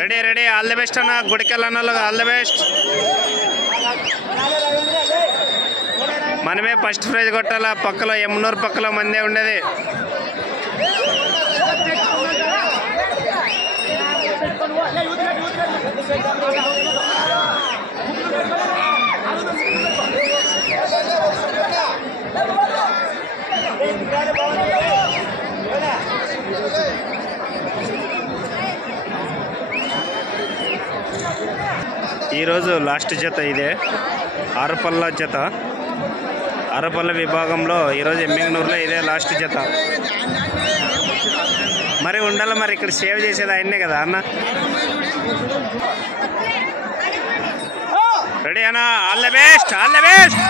Ready ready, all the best అన్న. గుడికెళ్ళ అన్నలు all the best. మనమే ఫస్ట్ ప్రైజ్ కొట్టాలా. పక్కలో ఎమ్నూరు పక్కలో మందే ఉండేది. ఈరోజు లాస్ట్ జత ఇదే, ఆరుపల్ల జత. ఆరుపల్ల విభాగంలో ఈరోజు ఎమ్మిగనూరులో ఇదే లాస్ట్ జత. మరి ఉండాలి, మరి ఇక్కడ సేవ్ చేసేది ఆయన్నే కదా అన్న. రెడీ అన్న, all the best, all the best.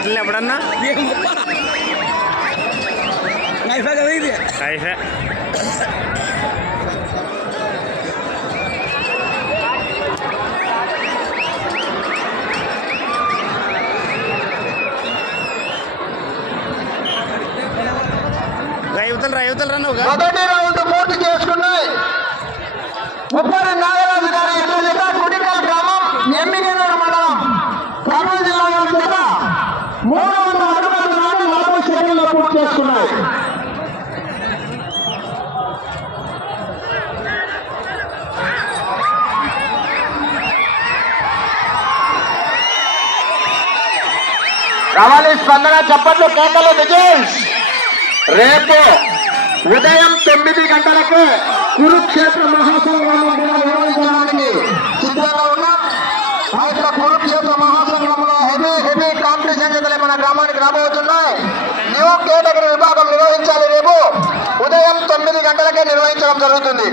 ఎట్లా ఎప్పుడన్నా అయిపోయి రైతులు రన్ మొదటి రౌండ్ పూర్తి చేసుకున్నాయి. ఉప్పరి నాగరాజు గారి ఎట్ల గుడికల్ గ్రామం, ఎమ్మిగనూరు మండలం, కర్నూలు జిల్లా జత 300 అడుగుల దూరాన్ని 40 సెకండ్లలో పూర్తి చేసుకున్నాయి. కావాలి స్పందన, చప్పట్లు, కేకలు. విజయ్ రేపు ఉదయం 9 గంటలకు కురుక్షేత్ర మహాసంగ్రామం నిర్వహించడానికి సిద్ధంగా ఉన్నాం. ఆ యొక్క కురుక్షేత్ర మహాసంగ్రామంలో హెవీ కాంపిటీషన్ జతలే మన గ్రామానికి రాబోతున్నాయి. న్యూ కేటగిరీ విభాగం నిర్వహించాలి. రేపు ఉదయం 9 గంటలకే నిర్వహించడం జరుగుతుంది.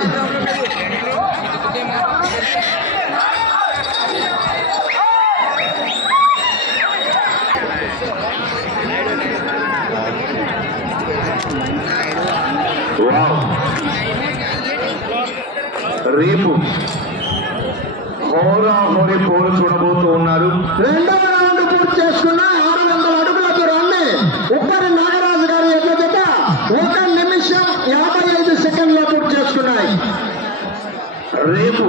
రేపు హోరాహోరీ పోరు చూడబోతూ ఉన్నారు. రెండవ రౌండ్ పూర్తి చేసుకున్న 600 అడుగుల దూరాన్ని ఉప్పరి నాగరాజు గారి ఎడ్ల జత 1 నిమిషం 55 సెకండ్లో పూర్తి చేసుకున్నాయి. రేపు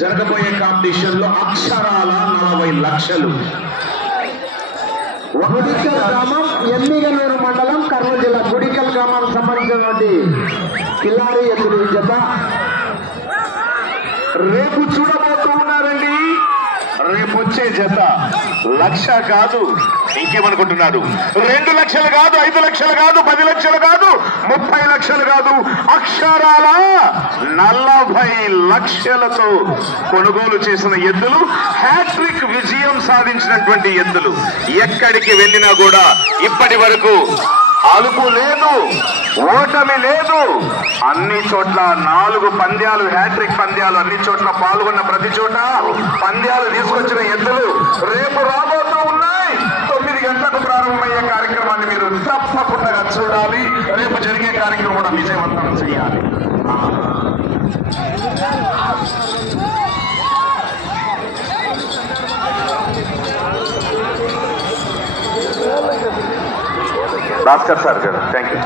జరగబోయే కాంపిటీషన్ లో అక్షరాల 40 లక్షలు. గుడికల్ గ్రామం, ఎమ్మిగనూరు మండలం, కర్నూలు జిల్లా. గుడికల్ గ్రామానికి సంబంధించినటువంటి కిల్లారి ఎద్దుల జత రేపు చూడబోతూ ఉన్నారండి. రేపు వచ్చే జత 1,00,000 కాదు, ఇంకేమనుకుంటున్నారు? 2 లక్షలు కాదు, 5 లక్షలు కాదు, 10 లక్షలు కాదు, 30 లక్షలు కాదు, అక్షరాల 40 లక్షలతో కొనుగోలు చేసిన ఎద్దులు, హ్యాట్రిక్ విజయం సాధించినటువంటి ఎద్దులు. ఎక్కడికి వెళ్ళినా కూడా ఇప్పటి వరకు అలుపు లేదు, ఓటమి లేదు. అన్ని చోట్ల 4 పంద్యాలు, హ్యాట్రిక్ పంద్యాలు, అన్ని చోట్ల పాల్గొన్న ప్రతి చోట పంద్యాలు తీసుకొచ్చిన ఎద్దులు రేపు రాబోతూ ఉన్నాయి. 9 గంటలకు ప్రారంభమయ్యే కార్యక్రమాన్ని మీరు తప్పకుండా చూడాలి. రేపు జరిగే కార్యక్రమం కూడా విజయవంతం చేయాలి. భాస్కర్ సార్ గారు, థ్యాంక్ యూ.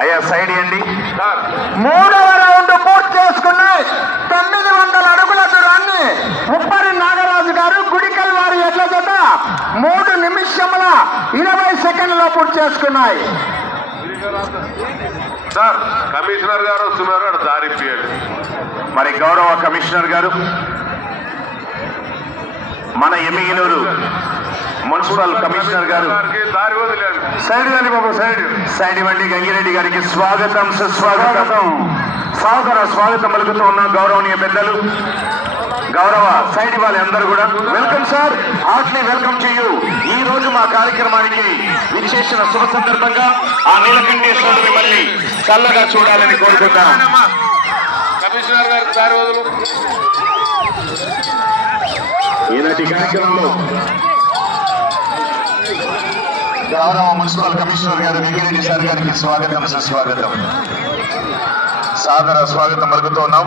అయ్యా సైడ్ ఇవ్వండి. 3వ రౌండ్ పూర్తి చేసుకున్నాయి. 900 అడుగుల దూరాన్ని ఉప్పరి నాగరాజు గారు, గుడికల్ వారి ఎడ్ల జత 3 నిమిషముల 20 సెకండ్లో పూర్తి చేసుకున్నాయి. సార్ కమిషనర్ గారు వస్తున్నారు, దారి మరి గౌరవ కమిషనర్ గారు, మన ఎమ్మిగనూరు మున్సిపల్ కమిషనర్ గారు దారి వదిలేదు. సైడ్ ఇవ్వండి బాబు, సైడ్ ఇవ్వండి. గంగిరెడ్డి గారికి స్వాగతం, సుస్వాగతం, సాదర స్వాగతం పలుకుతూ ఉన్న గౌరవనీయ పెద్దలు, గౌరవ సైడ్ ఇవ్వాలి అందరూ కూడా. Welcome sir, heartily welcome to you. ఈ రోజు మా కార్యక్రమానికి విశేషణ శుభ సందర్భంగా ఆ నీలకంఠేశ్వరుడు మిమ్మల్ని చల్లగా చూడాలని కోరుకుంటున్నాను. కమిషనర్ గారికి దారి వదులు. ఈనాటి కార్యక్రమంలో గౌరవ మున్సిపల్ కమిషనర్ గారు వెంకరెడ్డి సార్ గారికి స్వాగతం సుస్వాగతం సాదర స్వాగతం పలుకుతున్నాం.